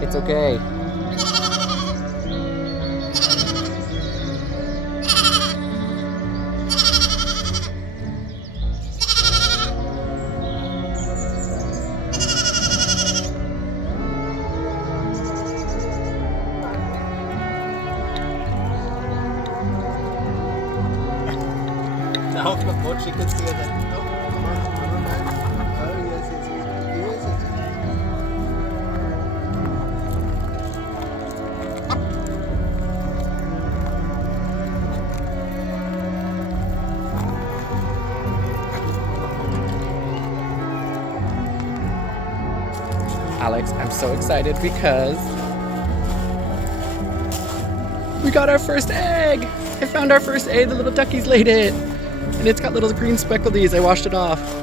It's okay. Now more chickens together. No, come on, man. Oh, yes. Alex, I'm so excited because we got our first egg! I found our first egg, the little duckies laid it! And it's got little green specklies, I washed it off.